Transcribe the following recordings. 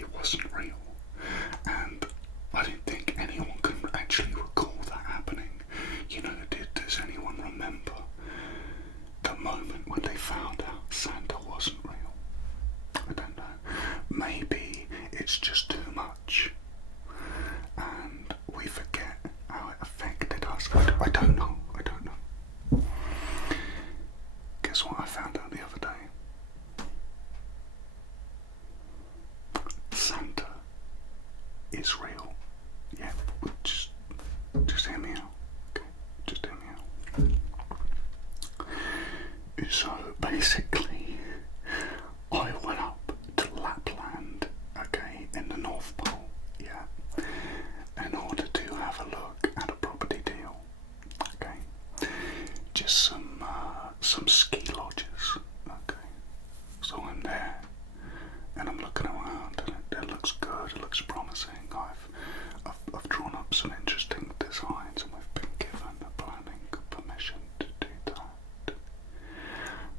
it wasn't real. And I don't think anyone can actually recall that happening. You know, does anyone remember the moment when they found out Santa wasn't real? I don't know. Maybe it's just too much and we forget how it affected us. I don't know. Guess what I found out the other day? Santa is real. Yeah, just hear me out. Okay, just hear me out. So basically, I went up to Lapland, okay, in the North Pole, yeah, in order to have a look at a property deal, okay, just some ski lodges, okay. So I'm there, and I'm looking around, and it looks good, it looks promising. I've drawn up some interesting designs, and we've been given the planning permission to do that,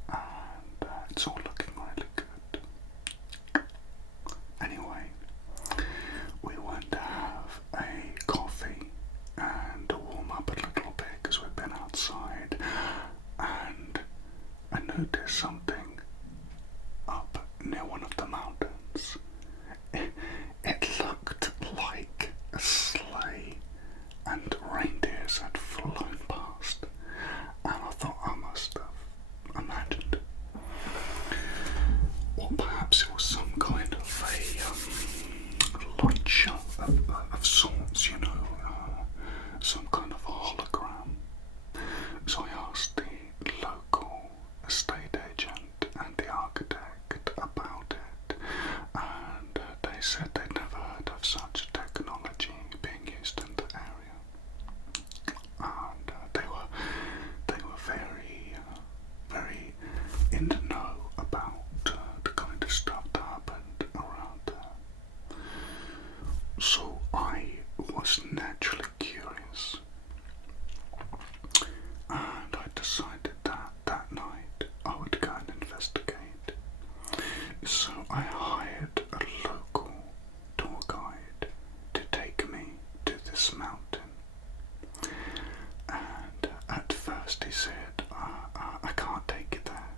and it's all looking really good. Anyway, we went to have a coffee and to warm up a little bit because we've been outside, and I noticed something up near one of the mountains. It looked like a sleigh and reindeers had flown past, and I thought I must have imagined. Or perhaps it was some kind of a light show of sorts, you know, some kind of a hologram. So I asked the local estate agent and the architect about it, and they said they'd never heard of such technology being used in the area, and they were very in the know about the kind of stuff that happened around there. So I was naturally curious, and I decided that night I would go and investigate. So I hired a local tour guide to take me to this mountain, and at first he said, I can't take you there.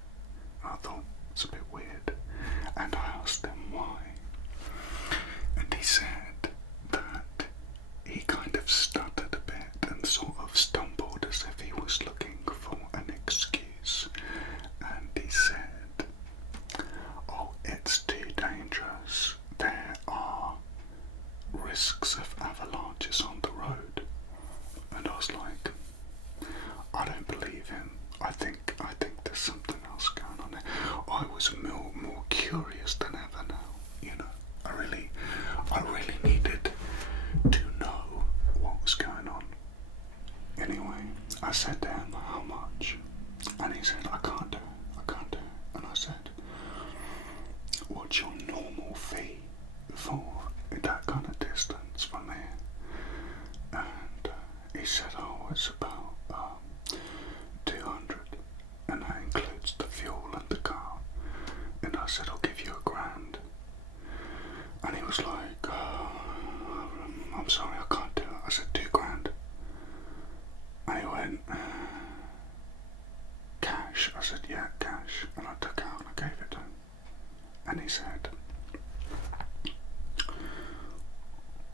I thought it's a bit weird, and I asked him why, and he said that he kind of stuttered a bit and sort of stumbled as if he was looking for an excuse, and he said, oh, it's too dangerous, there are risks of avalanches on the road. And I was like, I don't believe him. I think there's something else going on there. I was more curious than ever now, you know. I really needed to know what was going on. Anyway, I said to him, how much? And he said, I can't do it. And I said, what's your normal fee for that kind of distance from here? And he said, oh, it's about 200, and that includes the fuel and the car. And I said, I'll give you $1,000. And he was like, I'm sorry, I can't do it. I said, $2,000. And he went, cash? I said, yeah, cash. And I took out and I gave it to him. And he said,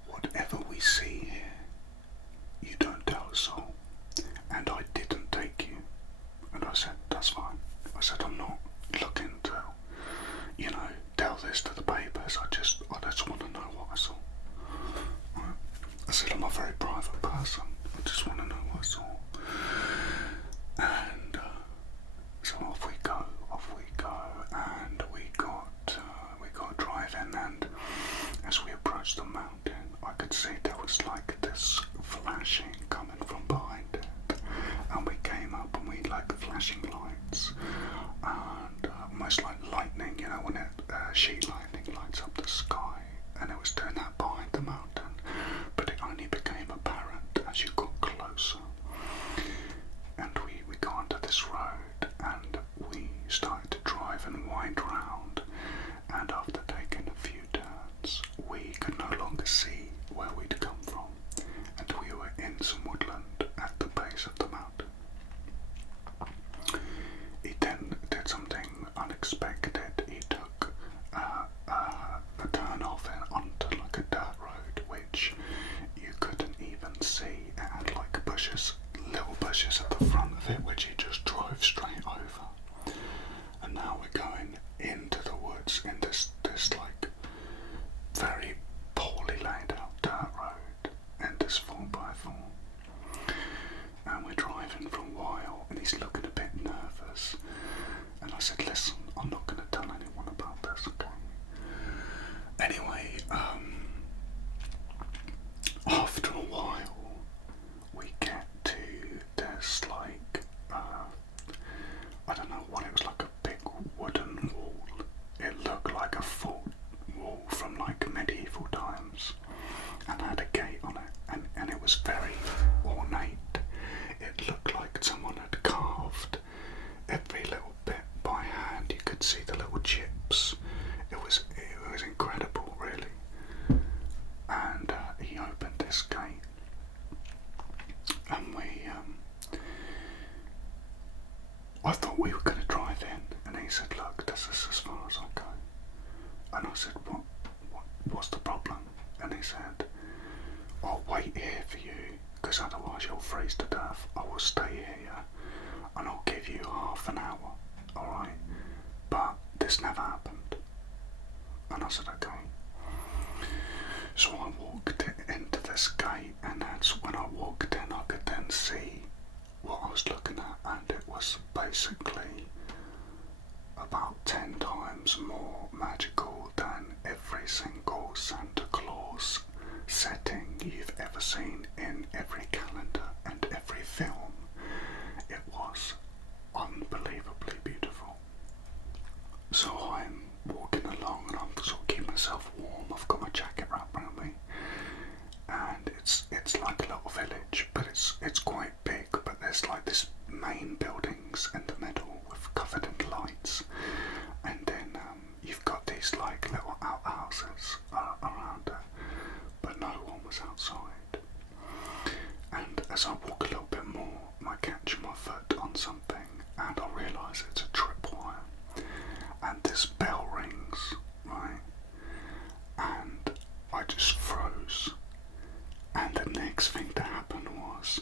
whatever we see here, you don't tell a soul. And I didn't take you. And I said, that's fine. I said, I'm not looking to, you know, tell this to the papers. I just want to know what I saw. Right? I said, I'm a very private person. I just want to know what I saw. And so off we go, and we got driving, and as we approached the mountain, I could see there was like this flashing coming from behind it, and we came up and we like flashing lights, and almost like lightning, you know, when it sheet lightning lights up the sky, and it was doing that behind the mountain, but it only became apparent as you got closer. And we got onto this road, and we started to drive and wind round, and after taking a few turns, just at the front of it, which he just drove straight over. And now we're going into the woods in this like very poorly laid out dirt road in this 4x4. And we're driving for a while, and he's looking a bit nervous. And I said, listen, I'm not going to tell anyone about this, okay? Anyway, after a while, we get to this, like, I don't know what it was, like a big wooden wall. It looked like a full wall from, like, medieval times, and had a gate on it, and it was very ornate. It looked like someone had carved every little bit by hand. You could see the little chips. It was incredible, really. And he opened this gate, and I thought we were going to drive in, and he said, look, this is as far as I go. And I said, what's the problem? And he said, I'll wait here for you, because otherwise you'll freeze to death. I will stay here, and I'll give you half an hour, alright? But this never happened. And I said, okay. So I walked into this gate, and that's when I walked in, I could then see what I was looking at, and it was basically about 10 times more magical than every single Santa Claus setting you've ever seen in every calendar and every film. It was unbelievably beautiful. So I'm walking along, and I'm sort of keeping myself warm. I've got my jacket wrapped around me, and it's like a little village, but it's quite big. But there's like this main buildings in the middle with covered in lights, and then you've got these like little outhouses around it, but no one was outside. And as I walk a little bit more, I catch my foot on something, and I realise it's a tripwire, and this bell rings, right? And I just froze. And the next thing to happen was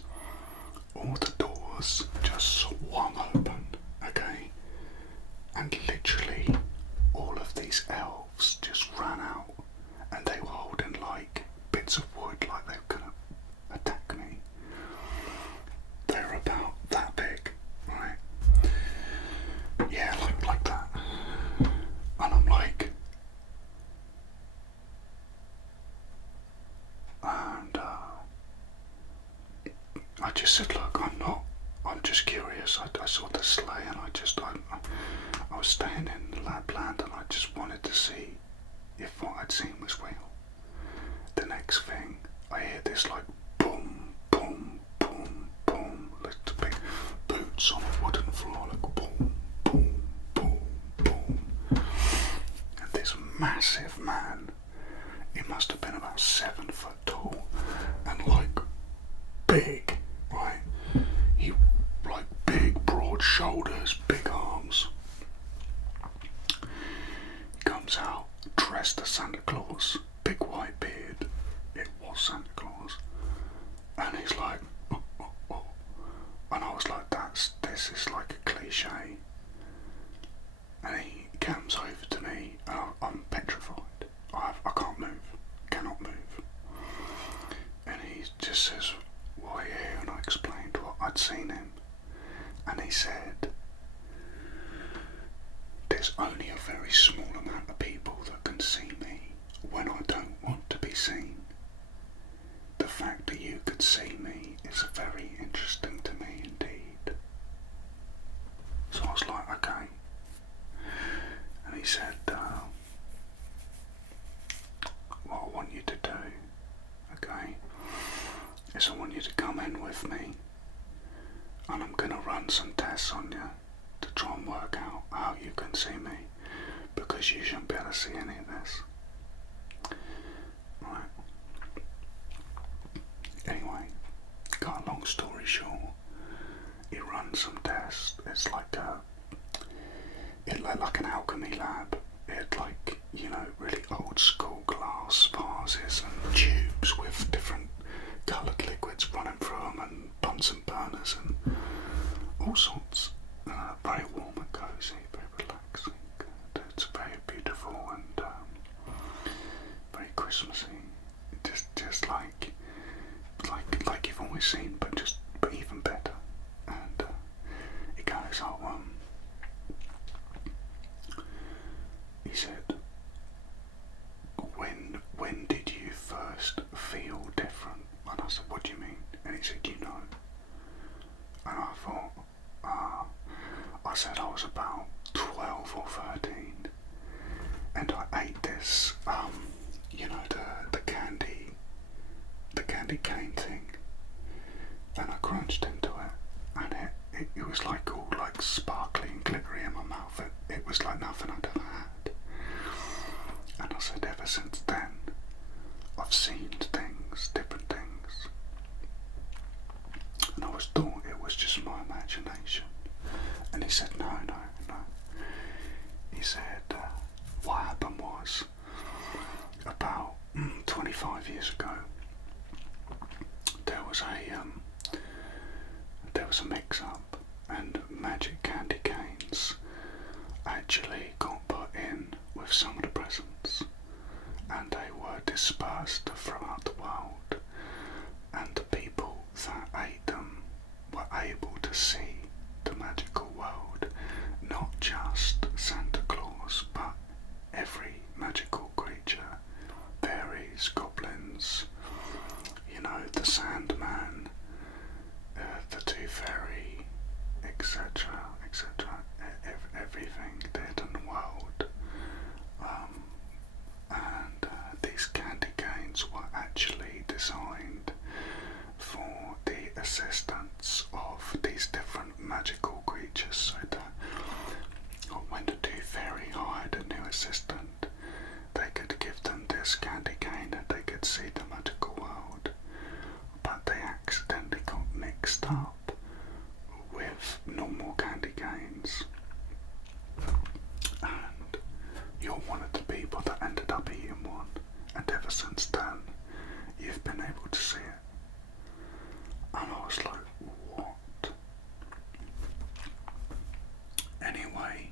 all the doors just swung open, okay? And literally all of these elves just ran out, and they were holding like bits of wood, like they were gonna attack me. They're about that big, right? Yeah, like that. And I'm like, and I just said, look, I'm just curious. I saw the sleigh, and I was staying in Lapland, and I just wanted to see if what I'd seen was real. The next thing, I hear this like boom, boom, boom, boom, like the big boots on a wooden floor, like boom, boom, boom, boom. And this massive man, he must have been about 7 foot tall, and like big, right? He like big, broad shoulders, big arms. He comes out dressed as Santa Claus, big white beard. It was Santa Claus, and he's like, oh, oh, oh. And I was like, this is like a cliche. And he comes over to me, and I'm petrified. I can't move, cannot move. And he just says, why are you here? And I explained what I'd seen him. And he said, there's only a very small amount of people that can see me when I don't want to be seen. The fact that you could see me is very interesting to me indeed. So I was like, okay. And he said, what I want you to do, okay, is I want you to come in with me, and I'm going to run some tests on you to try and work out how you can see me, because you shouldn't be able to see any of this. Right. Anyway, cut a long story short, he runs some tests. It's like it looked like an alchemy lab. It had like, you know, really old school glass vases and tubes with different coloured liquids running through them, and Bunsen burners and Christmassy, just like you've always seen, but even better. And he goes, he said, when did you first feel different? And I said, what do you mean? And he said, you know. And I thought, I said I was about 12 or 13, and I ate this, the candy cane thing, and I crunched into it, and it was like all like sparkly and glittery in my mouth. It was like nothing I'd ever had. And I said, ever since then, I've seen things, different things, and I was thought it was just my imagination. And he said, no. He said, what happened was, about 25 years ago, there was a mix-up, and magic candy canes actually got put in with some of the presents, and they were dispersed throughout the world, and the people that ate them were able to see the magical world, not just Santa Claus, but every magical creature, fairies, goblins, the Sandman, the Tooth Fairy, etc., everything dead in the world. And these candy canes were actually designed for the assistance of these different magical creatures, so that when the Tooth Fairy hired a new assistant, they could give them this candy cane and they could see the magical world. But they accidentally got mixed up with normal candy canes, and you're one of the people that ended up eating one, and ever since then you've been able to see it. And I was like, what? Anyway,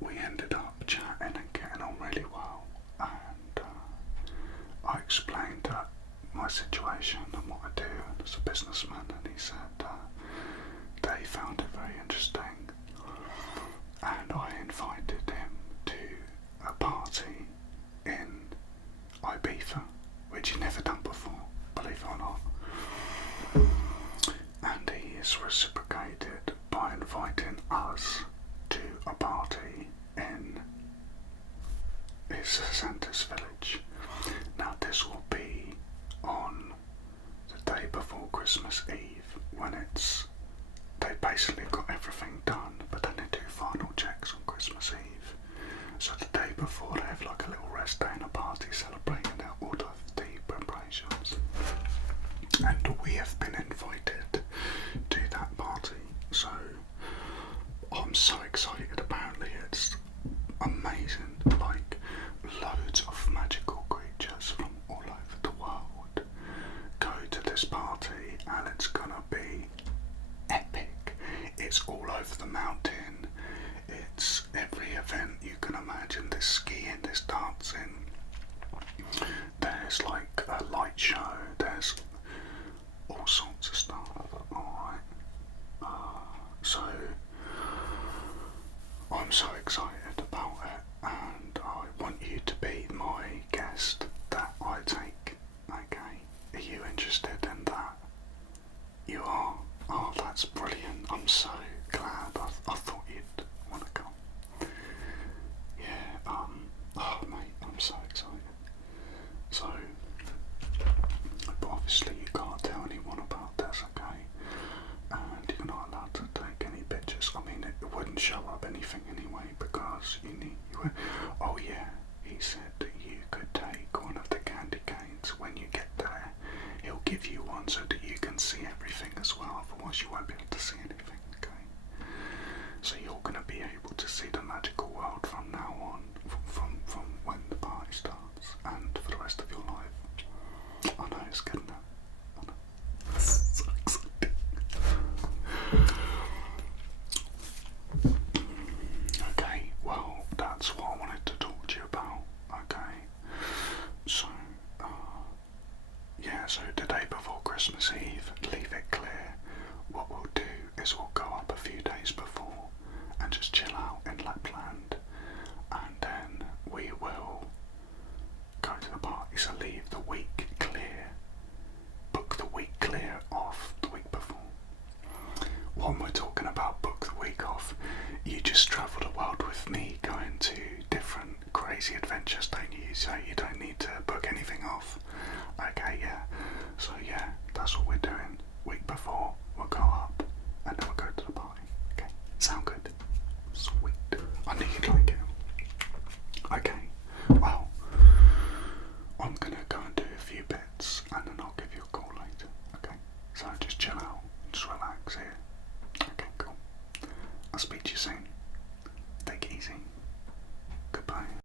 we ended up chatting and getting on really well, and I explained my situation and what I do as a businessman, and he said they found it very interesting, and I invited him to a party in Ibiza, which he'd never done before, believe it or not. And he has reciprocated by inviting us to a party in his Santa's village. Now this will be on the day before Christmas Eve, when they basically got everything done, but then they do final checks on Christmas Eve. So the day before they have like a little rest day and a party celebrating all of the preparations. And we have been invited to that party, so I'm so excited. Apparently it's amazing, like loads of magical creatures from all over the world go to this party, and it's gonna be epic. It's all over the mountain, it's every event you can imagine. There's skiing, there's dancing, there's like a light show, there's all sorts of stuff. Alright, so I'm so excited about it, and I want you to be my guest that I take. Okay, are you interested in that? You are? Oh, that's brilliant. I'm so glad. I thought you'd want to come. Yeah, oh mate, I'm so excited. So, but obviously you can't tell anyone about this, okay? And you're not allowed to take any pictures. I mean, it wouldn't show up anything anyway, because oh yeah, he said that you could take one of the candy canes when you get there. He'll give you one so that you can see everything as well, otherwise you won't be able to see anything, okay? So you're going to be able to see the magical world from now on, from when the party starts, and for the rest of your life. I know, it's good now. I know. So exciting. Okay, well, that's what I wanted to talk to you about, okay? Christmas Eve, leave it clear. What we'll do is we'll go up a few days before and just chill out in Lapland, and then we will go to the party. So leave the week clear, book the week clear off the week before. When we're talking about book the week off, you just travel the world with me, going to different crazy adventures, don't you? So you don't need to book anything off. Okay, yeah. So yeah, that's what we're doing. Week before, we'll go up and then we'll go to the party. Okay, sound good? Sweet. I knew you'd like it. Okay, well, I'm gonna go and do a few bits and then